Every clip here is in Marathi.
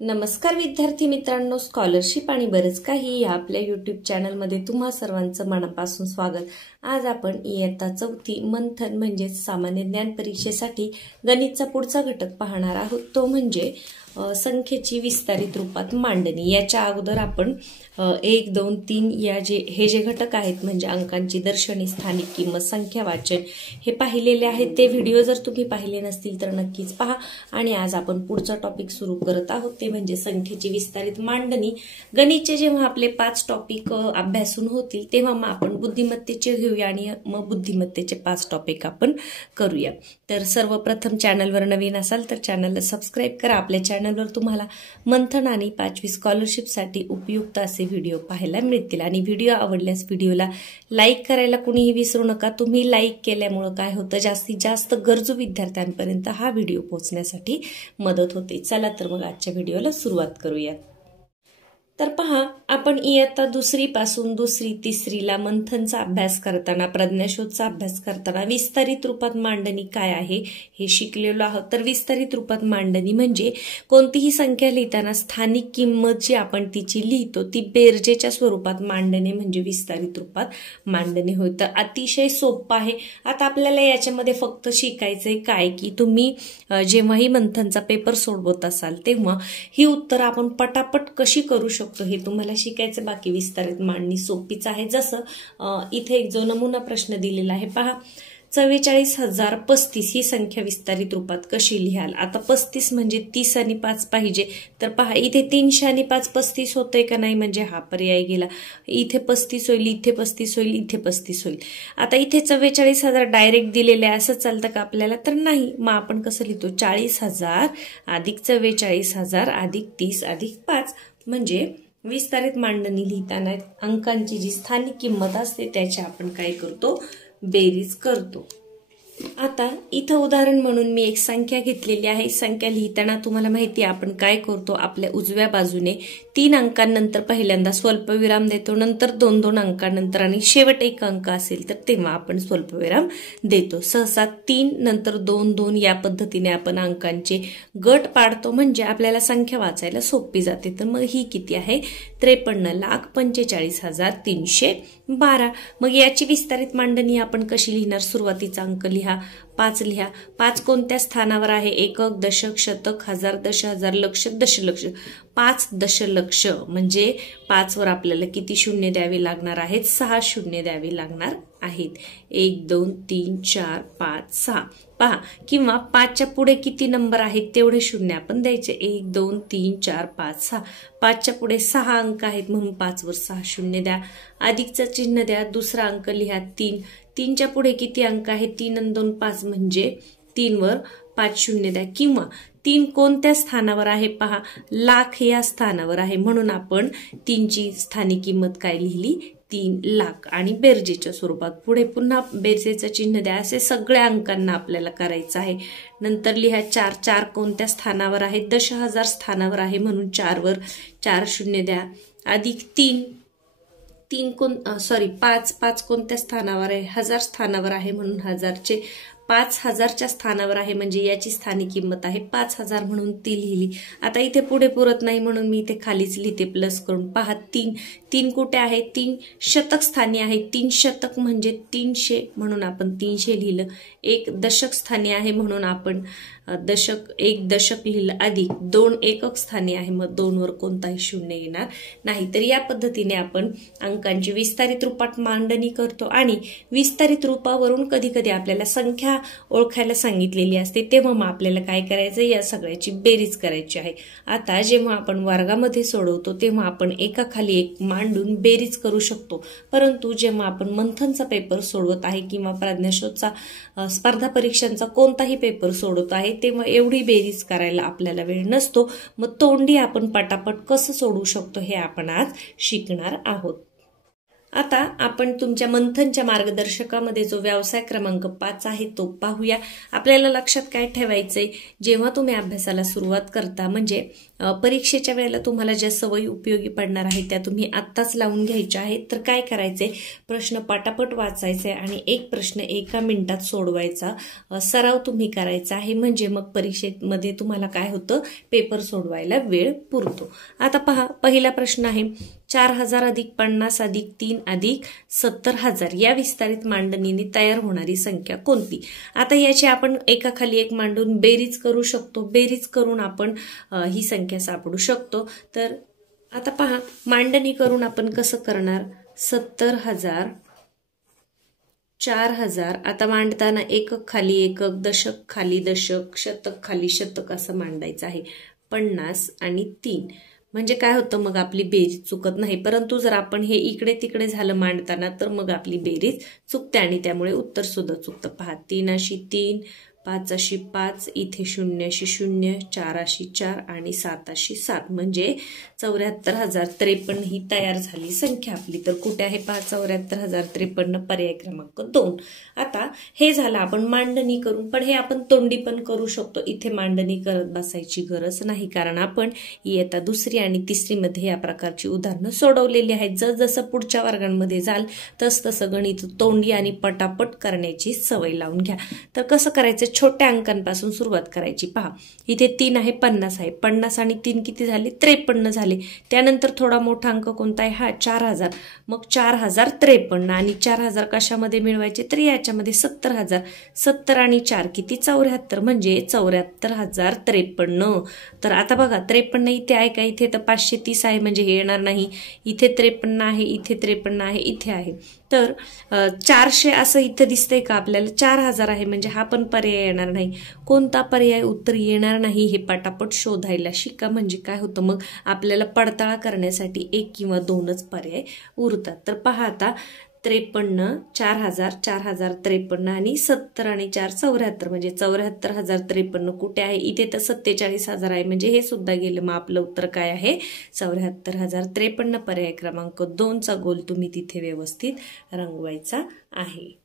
नमस्कार विद्यार्थी मित्रांनो, स्कॉलरशिप आणि बरेच काही या आपल्या यूट्यूब चॅनलमध्ये तुम्हा सर्वांचं मनापासून स्वागत। आज आपण इयत्ता 4थी मंथन म्हणजे सामान्य ज्ञान परीक्षेसाठी गणितचा पुढचा घटक पाहणार आहोत, तो म्हणजे संख्येची विस्तारित रूपात मांडणी। याच्या अगोदर आपण 1, 2, 3 या हे जे घटक आहेत म्हणजे अंकांची दर्शनी, स्थानिक किंमत, संख्या वाचन हे पाहिलेले आहेत। ते व्हिडिओ जर तुम्ही पाहिले नसतील तर नक्कीच पहा। आणि आज आपण पुढचा टॉपिक सुरू करत आहोत, ते म्हणजे संख्येची विस्तारित मांडणी। गणितचे जेव्हा आपले 5 टॉपिक अभ्यासून होतील तेव्हा मग आपण बुद्धिमत्तेचे घेऊया आणि मग बुद्धिमत्तेचे 5 टॉपिक आपण करूया। तर सर्वप्रथम चॅनलवर नवीन असाल तर चॅनलला सबस्क्राइब करा। आपल्या चॅनलवर तुम्हाला मंथन आणि 5वी स्कॉलरशिपसाठी उपयुक्त असे व्हिडिओ पाहायला मिळतील। आणि व्हिडिओ आवडल्यास व्हिडिओला लाईक करायला कुणीही विसरू नका। तुम्ही लाईक केल्यामुळे काय होतं, जास्तीत जास्त गरजू विद्यार्थ्यांपर्यंत हा व्हिडिओ पोहोचण्यासाठी मदत होते। चला तर मग आजच्या व्हिडिओला सुरुवात करूया। तर पहा, आपण इयत्ता 2री पासून 2री 3रीला मंथनचा अभ्यास करताना, प्रज्ञाशोधचा अभ्यास करताना विस्तारित रूपात मांडणी काय आहे हे शिकलेलो आहोत। तर विस्तारित रूपात मांडणी म्हणजे कोणतीही संख्या लिहिताना स्थानिक किंमत जी आपण तिची लिहितो ती बेरजेच्या स्वरूपात मांडणे म्हणजे विस्तारित रूपात मांडणे होय। तर अतिशय सोपं आहे। आता आपल्याला याच्यामध्ये फक्त शिकायचंय काय की तुम्ही जेव्हाही मंथनचा पेपर सोडवत असाल तेव्हा ही उत्तर आपण पटापट कशी करू शकतो हे तुम्हाला शिकायचं। बाकी विस्तारित मांडणी सोपीच आहे। जसं इथे एक जो नमुना प्रश्न दिलेला आहे पहा, 44,035 ही संख्या विस्तारित रूपात कशी लिहाल। आता 35 म्हणजे 30 आणि 5 पाहिजे। तर पहा इथे 300 आणि 5 35 होतंय का नाही, म्हणजे हा पर्याय गेला। इथे 35 होईल, इथे 35 होईल, इथे 35 होईल। आता इथे 44,000 डायरेक्ट दिलेले आहे, असं चालतं का आपल्याला? तर नाही। मग आपण कसं लिहितो, 40,000 अधिक 44,000 अधिक 30 अधिक 5 म्हणजे विस्तारित मांडणी लिहिताना अंकांची जी स्थानिक किंमत असते त्याची आपण काय करतो, बेरीज करतो। आता इथं उदाहरण म्हणून मी एक संख्या घेतलेली आहे। संख्या लिहिताना तुम्हाला माहिती आहे आपण काय करतो, आपल्या उजव्या बाजूने 3 अंकांनंतर पहिल्यांदा स्वल्पविराम देतो, नंतर 2-2 अंकांनंतर आणि शेवट 1 अंक असेल तर तेव्हा आपण स्वल्पविराम देतो। सहसा 3 नंतर 2-2 या पद्धतीने आपण अंकांचे गट पाडतो म्हणजे आपल्याला संख्या वाचायला सोपी जाते। तर मग ही किती आहे, 53,45,312। मग याची विस्तारित मांडणी आपण कशी लिहिणार, सुरुवातीचा अंक लिहा, 5 लिहा। 5 कोणत्या स्थानावर आहे, एकक, दशक, शतक, हजार, 10,000, लक्ष, दशलक्ष। 5 दशलक्ष म्हणजे 5 वर आपल्याला किती शून्य द्यावे लागणार आहेत, 6 शून्य द्यावे लागणार आहेत। 1 2 3 4 5 6 पहा, किंवा 5च्या पुढे किती नंबर आहेत तेवढे शून्य आपण द्यायचे, 1 2 3 4 5 6। 5च्या पुढे 6 अंक आहेत म्हणून 5 वर 6 शून्य द्या, अधिकचं चिन्ह द्या, दुसरा अंक लिहा 3। 3च्या पुढे किती अंक आहेत, 3 आणि 2 5 म्हणजे 3 वर 5 शून्य द्या। किंवा 3 कोणत्या स्थानावर आहे पहा, लाख या स्थानावर आहे म्हणून आपण 3ची स्थानिक किंमत काय लिहिली, 3 लाख। आणि बेरजेच्या स्वरूपात पुढे पुन्हा बेरजेचं चिन्ह द्या, असे सगळ्या अंकांना आपल्याला करायचं आहे। नंतर लिहा 4, 4 कोणत्या स्थानावर आहे, 10,000 स्थानावर आहे म्हणून 4 वर 4 शून्य द्या, अधिक 5 कोणत्या स्थानावर आहे, 1000 स्थानावर आहे म्हणून 1000चे 5,000च्या स्थानावर आहे म्हणजे याची स्थानिक किंमत आहे 5,000 म्हणून ती लिहिली। आता इथे पुढे पुरत नाही म्हणून मी इथे खालीच लिहिते प्लस करून। पहा 3 कुठे आहे, 3 शतक स्थानी आहे, 3 शतक म्हणजे 300 म्हणून आपण 300 लिहिलं। 1 दशक स्थानी आहे म्हणून आपण 1 दशक लिहिलं, अधिक 2 एकक स्थानी आहे मग 2 वर कोणताही शून्य येणार नाही। तर या पद्धतीने आपण अंकांची विस्तारित रूपात मांडणी करतो। आणि विस्तारित रूपावरून कधी कधी आपल्याला संख्या ओळखायला सांगितलेली असते तेव्हा मग आपल्याला काय करायचं, या सगळ्याची बेरीज करायची आहे। आता जेव्हा आपण वर्गामध्ये सोडवतो तेव्हा आपण एकाखाली एक मांडून बेरीज करू शकतो, परंतु जेव्हा आपण मंथनचा पेपर सोडवत आहे किंवा प्रज्ञाशोधचा स्पर्धा परीक्षांचा कोणताही पेपर सोडवत आहे तेव्हा एवढी बेरीज करायला आपल्याला वेळ नसतो। मग तोंडी आपण पटापट कसं सोडवू शकतो हे आपण आज शिकणार आहोत। आता आपण तुमच्या मंथनच्या मार्गदर्शकामध्ये जो व्यवसाय क्रमांक 5 आहे तो पाहूया। आपल्याला लक्षात काय ठेवायचंय, जेव्हा तुम्ही अभ्यासाला सुरुवात करता म्हणजे परीक्षेच्या वेळेला तुम्हाला ज्या सवयी उपयोगी पडणार आहेत त्या तुम्ही आत्ताच लावून घ्यायच्या आहेत। तर काय करायचंय, प्रश्न पटापट वाचायचे आणि एक प्रश्न 1 मिनिटात सोडवायचा सराव तुम्ही करायचा आहे, म्हणजे मग परीक्षेमध्ये तुम्हाला काय होतं, पेपर सोडवायला वेळ पुरतो। आता पहा, पहिला प्रश्न आहे 4000 अधिक 50 अधिक 3 अधिक 70,000 या विस्तारित मांडणीने तयार होणारी संख्या कोणती। आता याची आपण एकाखाली एक मांडून बेरीज करू शकतो, बेरीज करून आपण ही संख्या सापडू शकतो। तर आता पहा, मांडणी करून आपण कसं करणार, 70,000 4000, आता मांडताना एकक खाली एकक, दशक खाली दशक, शतक खाली शतक असं मांडायचं आहे, 50 आणि 3 म्हणजे काय होतं, मग आपली बेरीज चुकत नाही। परंतु जर आपण हे इकडे तिकडे झालं मांडताना तर मग आपली बेरीज चुकते आणि त्यामुळे उत्तर सुद्धा चुकतं। पहा, 3 अशी 3, 5 अशी 5, इथे 0 अशी 0, 4 अशी 4 आणि 7 अशी 7 म्हणजे 74,053 ही तयार झाली संख्या आपली। तर कुठे आहे पहा, 74,053 पर्याय क्रमांक 2। आता हे झालं आपण मांडणी करून, पण हे आपण तोंडी पण करू शकतो, इथे मांडणी करत बसायची गरज नाही, कारण आपण इयत्ता 2री आणि 3री मध्ये या प्रकारची उदाहरणं सोडवलेली आहेत। जसं पुढच्या वर्गांमध्ये जाल तसं गणित तोंडी आणि पटापट करण्याची सवय लावून घ्या। तर कसं करायचं, छोट्या अंकांपासून सुरुवात करायची। पहा, इथे 3 आहे, 50 आहे, 50 आणि 3 किती झाले, 53 झाले। त्यानंतर थोडा मोठा अंक कोणता आहे, हा 4000, मग 4053 आणि 4000 कशामध्ये मिळवायचे, तर याच्यामध्ये 70,000, 70 आणि 4 किती, 74 म्हणजे 74,053। तर आता बघा, 53 इथे आहे का, इथे तर 530 आहे म्हणजे हे येणार नाही, इथे 53 आहे, इथे 53 आहे, इथे आहे, तर 400 असं इथं दिसतंय का आपल्याला, 4000 आहे म्हणजे हा पण पर्याय येणार नाही। कोणता पर्याय उत्तर येणार नाही हे पटापट शोधायला शिका, म्हणजे काय होतं, मग आपल्याला पडताळा करण्यासाठी 1 किंवा 2च पर्याय उरतात। तर पहा आता, 53, 4000, 4053 आणि 70 आणि 4 74 म्हणजे 74,053 कुठे आहे, इथे तर 47,000 आहे म्हणजे हे सुद्धा गेलं। मग आपलं उत्तर काय आहे, 74,053 पर्याय क्रमांक 2चा गोल तुम्ही तिथे व्यवस्थित रंगवायचा आहे।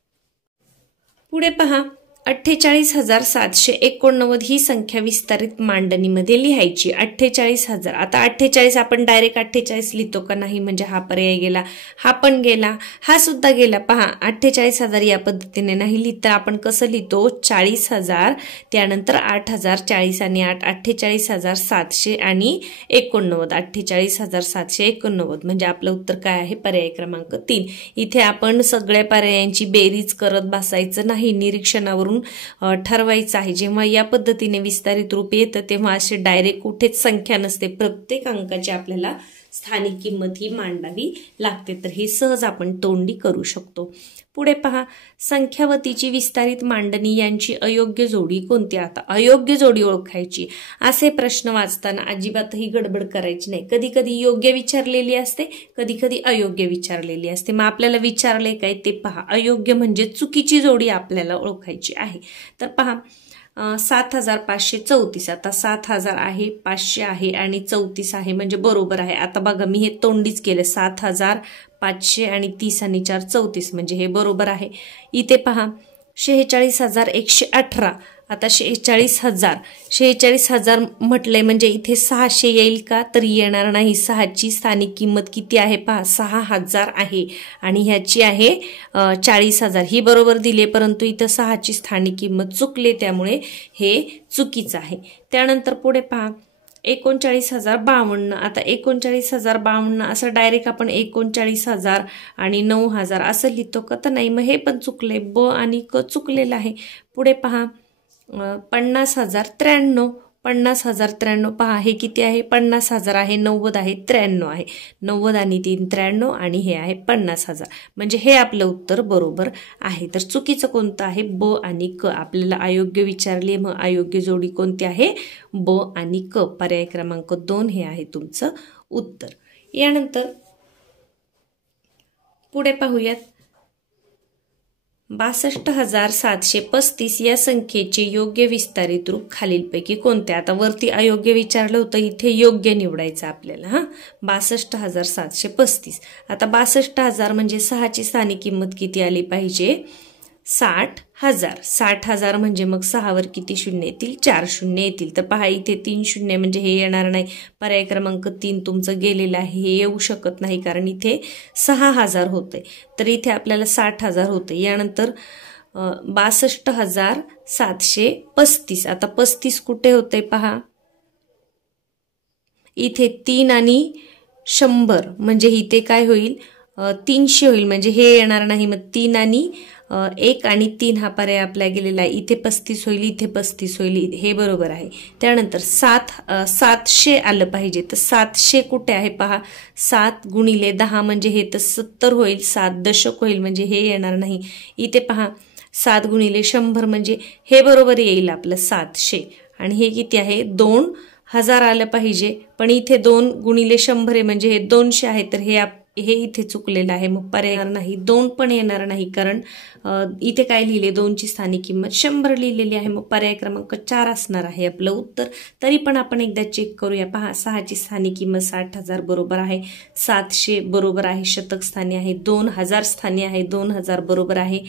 पुढे पहा, 48,789 ही संख्या विस्तारित मांडणीमध्ये लिहायची। 48,000, आता 48 आपण डायरेक्ट 48 लिहितो का, नाही, म्हणजे हा पर्याय गेला, हा पण गेला, हा सुद्धा गेला। पहा, 48,000 या पद्धतीने नाही लिहित, तर आपण कसं लिहितो, 40,000 त्यानंतर 8,000, 40 आणि 8, 48,700 आणि 89, 48,789 म्हणजे आपलं उत्तर काय आहे, पर्याय क्रमांक 3। इथे आपण सगळ्या पर्यायांची बेरीज करत बसायचं नाही, निरीक्षणावरून ठरवायचं आहे। जेव्हा या पद्धतीने विस्तारित रूप येतं तेव्हा असे डायरेक्ट कुठेच संख्या नसते, प्रत्येक अंकाची आपल्याला स्थानिक किंमत ही मांडावी लागते। तर हे सहज आपण तोंडी करू शकतो। पुढे पहा, संख्यावतीची विस्तारित मांडणी यांची अयोग्य जोडी कोणती। आता अयोग्य जोडी ओळखायची, असे प्रश्न वाचताना अजिबातही गडबड करायची नाही। कधी कधी योग्य विचारलेली असते, कधी कधी अयोग्य विचारलेली असते। मग आपल्याला विचारले काय ते पहा, अयोग्य म्हणजे चुकीची जोडी आपल्याला ओळखायची आहे। तर पहा, 7,534, आता 7,000 आहे, 500 आहे आणि 34 आहे म्हणजे बरोबर आहे। आता बघा, मी हे तोंडीच केलं, 7,500 आणि 30 आणि 4 34 म्हणजे हे बरोबर आहे। इथे पहा, 46,118, आता 46,000 म्हटलंय म्हणजे इथे 600 येईल का, तर येणार नाही। 6ची स्थानिक किंमत किती आहे पहा, 6,000 आहे आणि ह्याची आहे 40,000, ही बरोबर दिली, परंतु इथं 6ची स्थानिक किंमत चुकले त्यामुळे हे चुकीचं आहे। त्यानंतर पुढे पहा, 39,052, आता 39,052 असं डायरेक्ट आपण 39,000 आणि 9,000 असं लिहितो का, तर नाही, मग हे पण चुकले, ब आणि क चुकलेलं आहे। पुढे पहा, 50,093, 50,093 पहा, हे किती आहे, 50,000 आहे, 90 आहे, 93 आहे, 90 आणि 3 93 आणि हे आहे 50,000 म्हणजे हे आपलं उत्तर बरोबर आहे। तर चुकीचं कोणतं आहे, ब आणि क। आपल्याला अयोग्य विचारले, मग अयोग्य जोडी कोणती आहे, ब आणि क, पर्याय क्रमांक 2 हे आहे तुमचं उत्तर। यानंतर पुढे पाहूयात, 62,735 या संख्येचे योग्य विस्तारित रूप खालीलपैकी कोणते? आता वरती अयोग्य विचारलं होतं, इथे योग्य निवडायचं आपल्याला. 62,735. आता 62,000 म्हणजे 6ची स्थानिक किंमत किती आली पाहिजे? 60,000. 60,000 म्हणजे मग 6वर किती शून्य येतील? 4 शून्य येतील. तर पहा इथे 3 शून्य म्हणजे हे येणार नाही. पर्याय क्रमांक 3 तुमचं गेलेलं आहे, हे येऊ शकत नाही कारण इथे 6,000 होते. तर इथे आपल्याला 60,000 होते. यानंतर 62,735. आता 35 कुठे होते पहा, इथे 3 आणि 100 म्हणजे इथे काय होईल? 300 होईल. म्हणजे हे येणार नाही. मग 3 आणि 1 आणि 3 हा पर्याय आपला गेलेला आहे. इथे 35 होईल, इथे 35 होईल, हे बरोबर आहे. त्यानंतर 700 आलं पाहिजे. तर 700 कुठे आहे पहा, 7 गुणिले 10 म्हणजे हे तर 70 होईल. 7 दशक होईल म्हणजे हे येणार नाही. इथे पहा 7 गुणिले 100 म्हणजे हे बरोबर येईल आपलं 700. आणि हे किती आहे? 2,000 आलं पाहिजे. पण इथे 2 गुणिले 100 आहे म्हणजे हे 200 आहे. तर हे इथे चुकलेलं आहे. मग पर्याय येणार नाही. 2 पण येणार नाही कारण इथे काय लिहिले? 2ची स्थानिक किंमत 100 लिहिलेली आहे. मग पर्याय क्रमांक 4 असणार आहे आपलं उत्तर. तरी पण आपण एकदा चेक करूया. पहा 6ची स्थानिक किंमत 60,000 बरोबर आहे. 700 बरोबर आहे, शतक स्थानी आहे. 2,000 स्थानी आहे, 2,000 बरोबर आहे.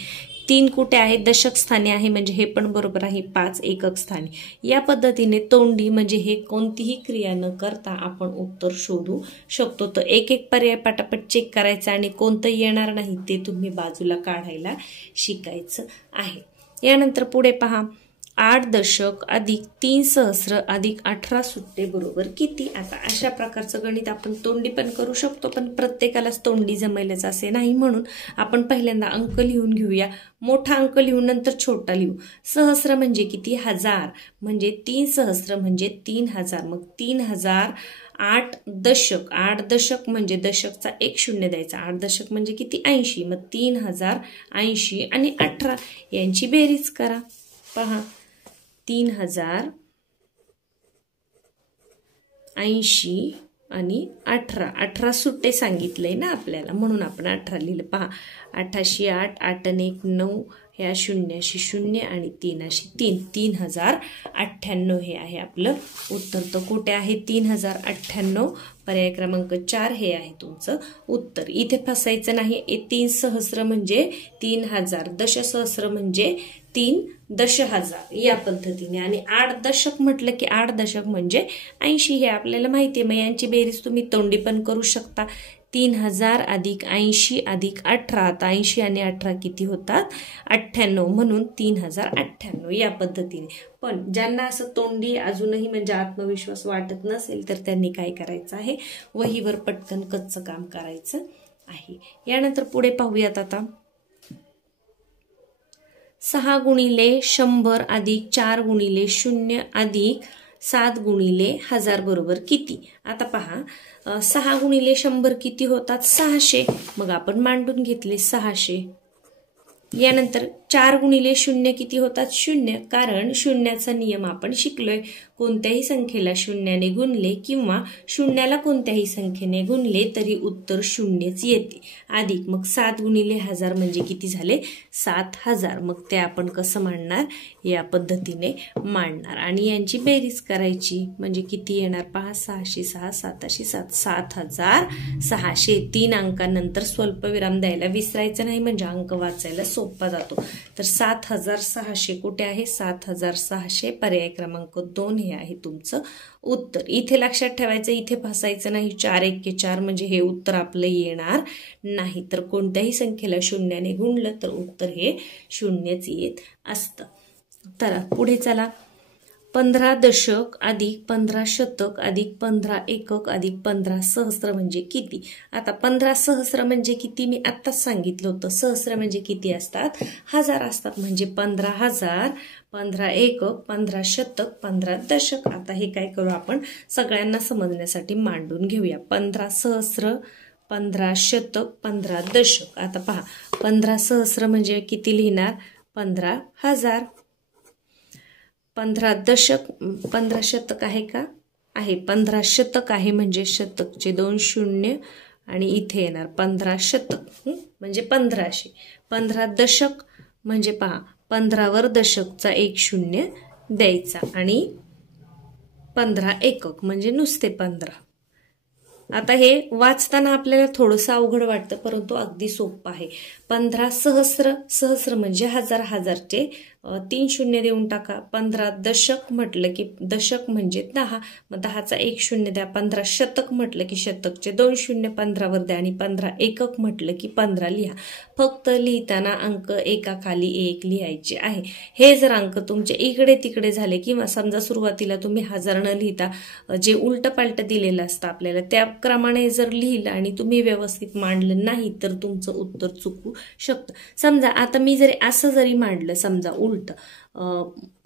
3 कुठे आहे? दशक स्थानी आहे म्हणजे हे पण बरोबर आहे. 5 एकक स्थानी. या पद्धतीने तोंडी म्हणजे हे कोणतीही क्रिया न करता आपण उत्तर शोधू शकतो. तर एक एक पर्याय पटापट चेक करायचा आणि कोणतं येणार नाही ते तुम्ही बाजूला काढायला शिकायचं आहे. यानंतर पुढे पहा, 8 दशक अधिक 3 सहस्र अधिक 18 सुट्टे बरोबर किती? आता अशा प्रकारचं गणित आपण तोंडी पण करू शकतो, पण प्रत्येकालाच तोंडी जमेलच असे नाही. म्हणून आपण पहिल्यांदा अंक लिहून घेऊया. मोठा अंक लिहू, नंतर छोटा लिहू. सहस्र म्हणजे किती? 1000 म्हणजे 3 सहस्र म्हणजे 3000. मग 3000. 8 दशक. 8 दशक म्हणजे दशकचा 1 शून्य द्यायचा. 8 दशक म्हणजे किती? 80. मग 3080 आणि 18 यांची बेरीज करा. पहा 3080 आणि 18 सुट्टे सांगितलंय ना आपल्याला, म्हणून आपण 18 लिहिलं. पहा 8 8 8 1 9 ह्या 0 0 आणि 3 3 3098 हे आहे आपलं उत्तर. तर कुठे आहे? 3098. पर्याय क्रमांक 4 हे आहे तुमचं उत्तर. इथे फसायचं नाही. 3 सहस्र म्हणजे 3000, दशसहस्र म्हणजे 3 दशहजार या पद्धतीने. आणि 8 दशक म्हटलं की 8 दशक म्हणजे 80 हे आपल्याला माहिती आहे. मग यांची बेरीज तुम्ही तोंडी पण करू शकता. 3000 अधिक 80 अधिक 18. आता 80 आणि 18 किती होतात? 98. म्हणून 3098 या पद्धतीने. पण ज्यांना असं तोंडी अजूनही म्हणजे आत्मविश्वास वाटत नसेल तर त्यांनी काय करायचं आहे? वहीवर पटकन कच्चं काम करायचं आहे. यानंतर पुढे पाहूयात. आता 6 गुणिले 100 अधिक 4 गुणिले 0 अधिक 7 गुणिले 1000 बरोबर किती? आता पहा 6 गुणिले 100 किती होतात? 600. मग आपण मांडून घेतले 600. यानंतर 4 गुणिले 0 किती होतात? 0. कारण शून्याचा नियम आपण शिकलोय. कोणत्याही संख्येला शून्याने गुणले किंवा शून्याला कोणत्याही संख्येने गुणले तरी उत्तर शून्यच येते. अधिक मग 7 गुणिले 1000 म्हणजे किती झाले? 7000. मग ते आपण कसं मांडणार? या पद्धतीने मांडणार आणि यांची बेरीज करायची म्हणजे किती येणार? पहा 600 6 700 7 7600. 3 अंकानंतर स्वल्पविराम द्यायला विसरायचं नाही म्हणजे अंक वाचायला सोपा जातो. तर 7600 कुठे आहे? 7600. पर्याय क्रमांक 2 हे आहे तुमचं उत्तर. इथे लक्षात ठेवायचं, इथे फसायचं नाही. 4 1 4 म्हणजे हे उत्तर आपलं येणार नाही. तर कोणत्याही संख्येला शून्याने गुणलं तर उत्तर हे शून्यच येत असतं. तर पुढे चला. 15 दशक अधिक 15 शतक अधिक 15 एकक अधिक 15 सहस्र म्हणजे किती? आता 15 सहस्र म्हणजे किती? मी आत्ताच सांगितलं होतं. सहस्र म्हणजे किती असतात? 1000 असतात. म्हणजे 15,000, 15 एकक, 15 शतक, 15 दशक. आता हे काय करू आपण? सगळ्यांना समजण्यासाठी मांडून घेऊया. 15 सहस्र, 15 शतक, 15 दशक. आता पहा 15 सहस्र म्हणजे किती लिहिणार? 15,000. 15 दशक, 15 शतक आहे का? आहे. 15 शतक आहे म्हणजे शतकचे 2 शून्य आणि इथे येणार 15 शतक म्हणजे 1500. 15 दशक म्हणजे पहा 15वर दशकचा 1 शून्य द्यायचा आणि 15 एकक म्हणजे नुसते 15. आता हे वाचताना आपल्याला थोडंसं अवघड वाटतं, परंतु अगदी सोपं आहे. 15 सहस्र, सहस्र म्हणजे हजार, हजारचे 3 शून्य देऊन टाका. 15 दशक म्हटलं की दशक म्हणजे 10, मग 10चा 1 शून्य द्या. 15 शतक म्हटलं की शतकचे 2 शून्य 15वर द्या आणि 15 एकक म्हटलं की 15 लिहा. फक्त लिहिताना अंक एकाखाली एक लिहायचे आहे. हे जर अंक तुमचे इकडे तिकडे झाले किंवा समजा सुरुवातीला तुम्ही हजार न लिहिता जे उलट पालट दिलेलं असतं आपल्याला त्याप्रमाणे जर लिहिलं आणि तुम्ही व्यवस्थित मांडलं नाही तर तुमचं उत्तर चुकू शकतं. समजा आता मी जरी असं जरी मांडलं, समजा उलट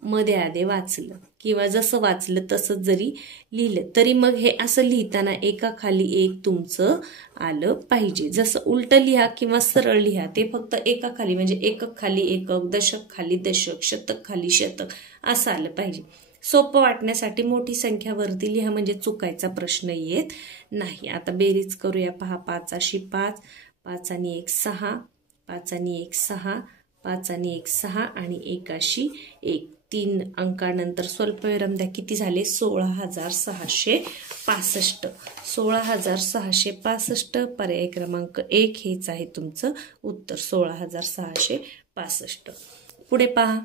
मध्ये आधे वाचलं किंवा जसं वाचलं तसंच जरी लिहिलं तरी मग हे असं लिहिताना एकाखाली एक तुमचं आलं पाहिजे. जसं उलट लिहा किंवा सरळ लिहा ते फक्त एकाखाली म्हणजे एकक खाली एकक, दशक खाली दशक, शतक खाली शतक असं आलं पाहिजे. सोपं वाटण्यासाठी मोठी संख्या वरती लिहा म्हणजे चुकायचा प्रश्न येत नाही. आता बेरीज करूया. पहा 5 5, 5 आणि 1 6, 5 आणि 1 6, 5 आणि 1 6 आणि 1 1. 3 अंकानंतर स्वल्पविराम द्या. किती झाले? 16,665. 16,665 पर्याय क्रमांक 1 हेच आहे तुमचं उत्तर. 16,665. पुढे पहा.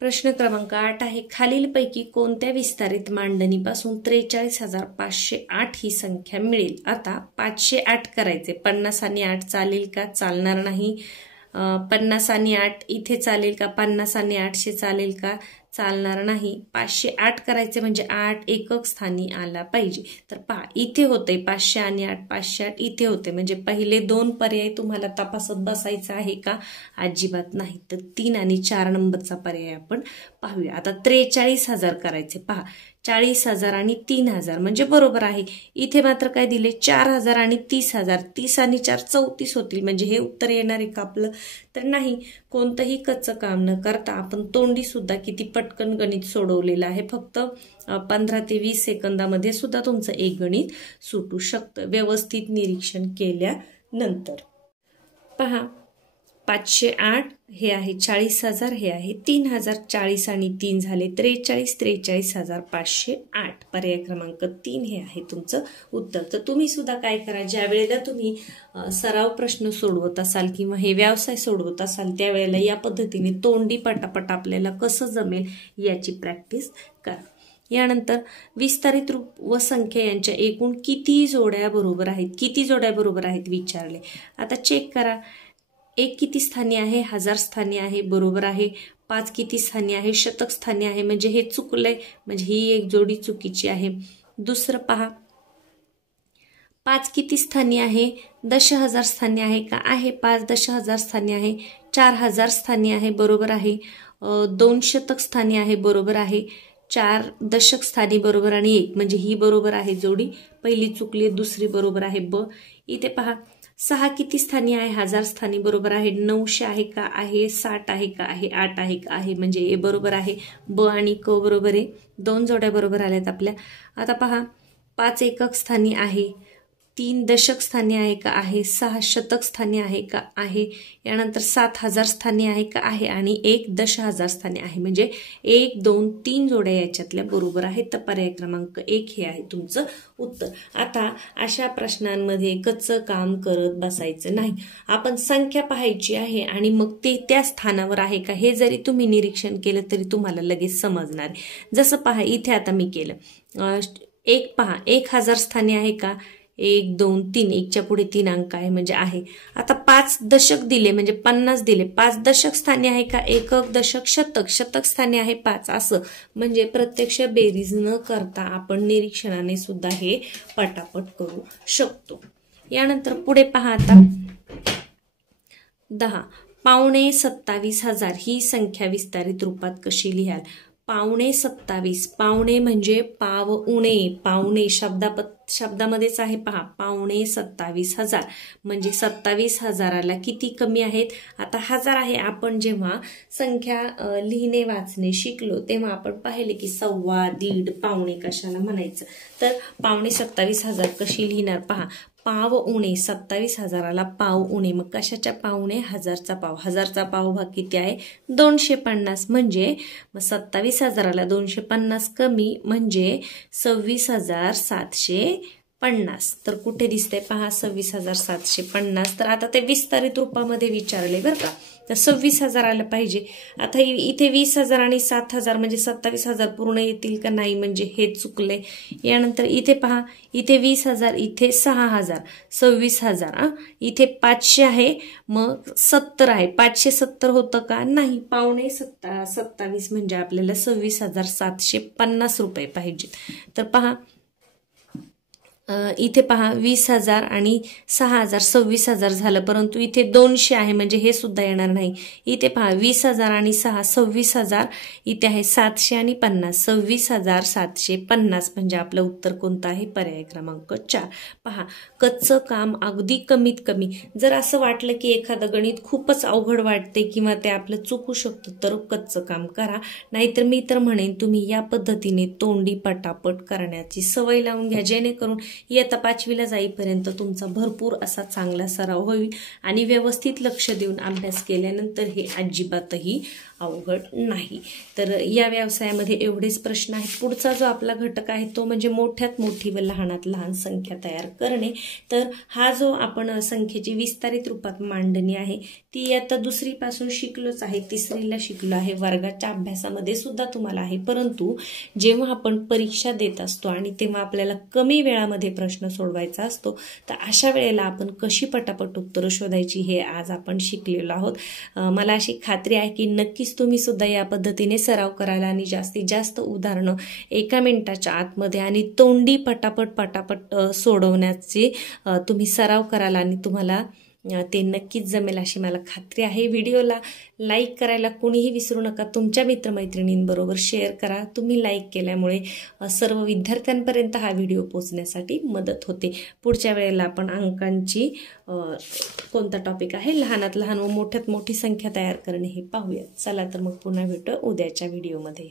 प्रश्न क्रमांक 8 आहे. खालीलपैकी कोणत्या विस्तारित मांडणीपासून 43,508 ही संख्या मिळेल? आता 508 करायचे. 50 आणि 8 चालेल का? चालणार नाही. 50 आणि 8 इथे चालेल का? 50 आणि 800 चालेल का? चालणार नाही. 508 करायचे म्हणजे 8 एकक स्थानी आला पाहिजे. तर पहा इथे होते 500 आणि 8, 508 इथे होते म्हणजे पहिले 2 पर्याय तुम्हाला तपासत बसायचा आहे का? अजिबात नाही. तर 3 आणि 4 नंबरचा पर्याय आपण पाहूया. आता 43,000 करायचे. पहा 40,000 आणि 3,000 म्हणजे बरोबर आहे. इथे मात्र काय दिले? 4,000 आणि 30,000. 30 आणि 4 34 होतील म्हणजे हे उत्तर येणार आहे का आपलं? तर नाही. कोणतंही कच्चं काम न करता आपण तोंडी सुद्धा किती पटकन गणित सोडवलेलं आहे. फक्त 15 ते 20 सेकंदामध्ये सुद्धा तुमचं एक गणित सुटू शकतं व्यवस्थित निरीक्षण केल्यानंतर. पहा 508 हे आहे 40,000, हे आहे 3,000. 40 आणि 3 झाले 43. 43,508 पर्याय क्रमांक 3 हे आहे तुमचं उत्तर. तर तुम्ही सुद्धा काय करा, ज्या वेळेला तुम्ही सराव प्रश्न सोडवत असाल किंवा हे व्यवसाय सोडवत असाल त्यावेळेला या पद्धतीने तोंडी पटापट आपल्याला कसं जमेल याची प्रॅक्टिस करा. यानंतर विस्तारित रूप व संख्या यांच्या एकूण किती जोड्या बरोबर आहेत? किती जोड्या बरोबर आहेत विचारले. आता चेक करा. 1 किती स्थानी आहे? 1000 स्थानी आहे, बरोबर आहे. 5 किती स्थानी आहे? शतक स्थानी आहे म्हणजे हे चुकलंय म्हणजे ही एक जोडी चुकीची आहे. दुसरं पहा 5 किती स्थानी आहे? 10,000 स्थानी आहे का? आहे. 5 10,000 स्थानी आहे. 4,000 स्थानी आहे, बरोबर आहे. 2 शतक स्थानी आहे, बरोबर आहे. 4 दशक स्थानी बरोबर आणि 1 म्हणजे ही बरोबर आहे जोडी. पहिली चुकली, दुसरी बरोबर आहे ब. इथे पहा 6 किती स्थानी आहे? 1000 स्थानी, बरोबर आहे. 900 आहे का? आहे. 60 आहे का? आहे. 8 आहे का? आहे म्हणजे ए बरोबर आहे. ब आणि क बरोबर आहे. 2 जोड्या बरोबर आल्यात आपल्या. आता पहा 5 एकक स्थानी आहे. 3 दशक स्थानी आहे का? आहे. 6 शतक स्थानी आहे का? आहे. यानंतर 7,000 स्थानी आहे का? आहे. आणि 1 10,000 स्थानी आहे म्हणजे 1 2 3 जोड्या याच्यातल्या बरोबर आहेत. तर पर्याय क्रमांक 1 हे आहे तुमचं उत्तर. आता अशा प्रश्नांमध्ये कच्चं काम करत बसायचं नाही. आपण संख्या पाहायची आहे आणि मग ते त्या स्थानावर आहे का हे जरी तुम्ही निरीक्षण केलं तरी तुम्हाला लगेच समजणार आहे. जसं पहा इथे आता मी केलं. 1 पहा 1000 स्थानी आहे का? 1 2 3 1च्या पुढे 3 अंक आहे म्हणजे आहे. आता 5 दशक दिले म्हणजे 50 दिले. 5 दशक स्थानी आहे का? एकक दशक शतक, शतक स्थानी आहे 5 असं म्हणजे प्रत्यक्ष बेरीज न करता आपण निरीक्षणाने सुद्धा हे पटापट करू शकतो. यानंतर पुढे पहा आता 10 पावणे 27,000 ही संख्या विस्तारित रूपात कशी लिहाल? पावणे 27. पावणे म्हणजे पाव उणे, पावणे शब्दामध्येच आहे पहा, 5,27,000 म्हणजे 27,000ला किती कमी आहेत. आता 1000 आहे. आपण जेव्हा संख्या लिहिणे वाचणे शिकलो तेव्हा आपण पाहिले की सव्वा, दीड, पावणे कशाला म्हणायचं. तर 5,27,000 कशी लिहिणार पहा, पाव उणे 27,000ला पाव उणे, मग कशाच्या पावणे, 1000चा पाव. 1000चा पाव भाग किती आहे, 250. म्हणजे मग 27,000ला 250 कमी म्हणजे 26,750. तर कुठे दिसतंय पहा 26,750. तर आता ते विस्तारित रूपामध्ये विचारले बरं का, तर 26,000 आलं पाहिजे. आता इथे 20,000 आणि 7,000 म्हणजे 27,000 पूर्ण येतील का नाही, म्हणजे हे चुकले. यानंतर इथे पहा, इथे 20,000, इथे 6,000, 26,000. इथे 500 आहे, मग 70 आहे. 570 होतं का, नाही. पावणे 27 म्हणजे आपल्याला 26,750 रुपये पाहिजे. तर पहा इथे पहा 20,000 आणि 6,000 26,000 झालं, परंतु इथे 200 आहे म्हणजे हे सुद्धा येणार नाही. इथे पहा 20,000 आणि 6 26,000, इथे आहे 700 आणि 50 26,750 म्हणजे आपलं उत्तर कोणतं आहे, पर्याय क्रमांक 4. पहा कच्चं काम अगदी कमीत कमी. जर असं वाटलं की एखादं गणित खूपच अवघड वाटते किंवा ते आपलं चुकू शकतं तर कच्चं काम करा, नाहीतर मी तर म्हणेन तुम्ही या पद्धतीने तोंडी पटापट करण्याची सवय लावून घ्या, जेणेकरून इयत्ता 5वीला जाईपर्यंत तुमचा भरपूर असा चांगला सराव होईल आणि व्यवस्थित लक्ष देऊन अभ्यास केल्यानंतर हे अजिबातही अवघड नाही. तर या व्यवसायामध्ये एवढेच प्रश्न आहेत. पुढचा जो आपला घटक आहे तो म्हणजे मोठ्यात मोठी व लहानात लहान संख्या तयार करणे. तर हा जो आपण संख्येची विस्तारित रूपात मांडणी आहे ती इयत्ता 2री पासून शिकलोच आहे, 3रीला शिकलो आहे, वर्गाच्या अभ्यासामध्ये सुद्धा तुम्हाला आहे. परंतु जेव्हा आपण परीक्षा देत असतो आणि तेव्हा आपल्याला कमी वेळामध्ये प्रश्न सोडवायचा असतो, तर अशा वेळेला आपण कशी पटापट उत्तरं शोधायची हे आज आपण शिकलेलो आहोत. मला अशी खात्री आहे की नक्कीच तुम्ही सुद्धा या पद्धतीने सराव करायला आणि जास्तीत जास्त उदाहरणं 1 मिनिटाच्या आतमध्ये आणि तोंडी पटापट सोडवण्याचे तुम्ही सराव कराल आणि तुम्हाला ते नक्कीच जमेल अशी मला खात्री आहे. व्हिडिओला लाईक करायला कोणीही विसरू नका. तुमच्या मित्रमैत्रिणींबरोबर शेअर करा. तुम्ही लाईक केल्यामुळे सर्व विद्यार्थ्यांपर्यंत हा व्हिडिओ पोहोचण्यासाठी मदत होते. पुढच्या वेळेला आपण अंकांची कोणता टॉपिक आहे, लहानात लहान व मोठ्यात मोठी संख्या तयार करणे हे पाहूया. चला तर मग पुन्हा भेटू उद्याच्या व्हिडिओमध्ये.